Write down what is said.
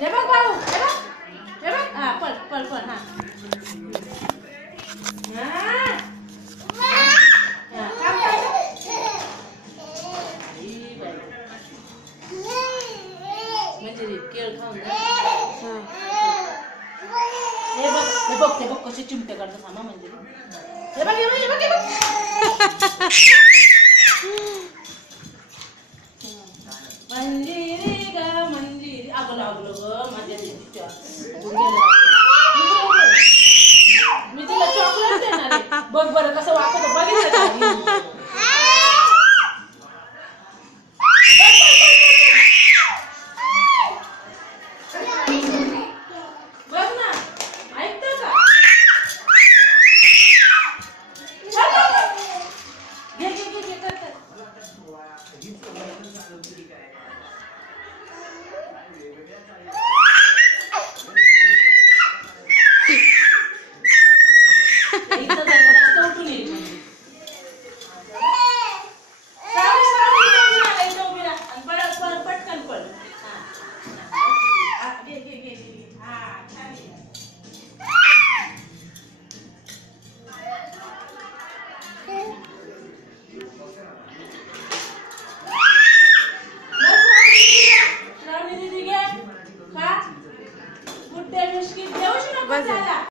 हे बघ बाळू, हे बघ, हे बघ. हा पळ पळ पळ. हा म्हणजे केळ खाऊन हे बघ हे बघ ते बघ कसे चिमटे करतात. थांबा म्हणजे हे बघ हे बघ हे बघ हे बघ. मंजिरी ग मंजिरी अगलो अगलो ग माझ्या मी तुला चॉकलेट देणार आहे. बघ बरं कसं वापरतो बघितलं का.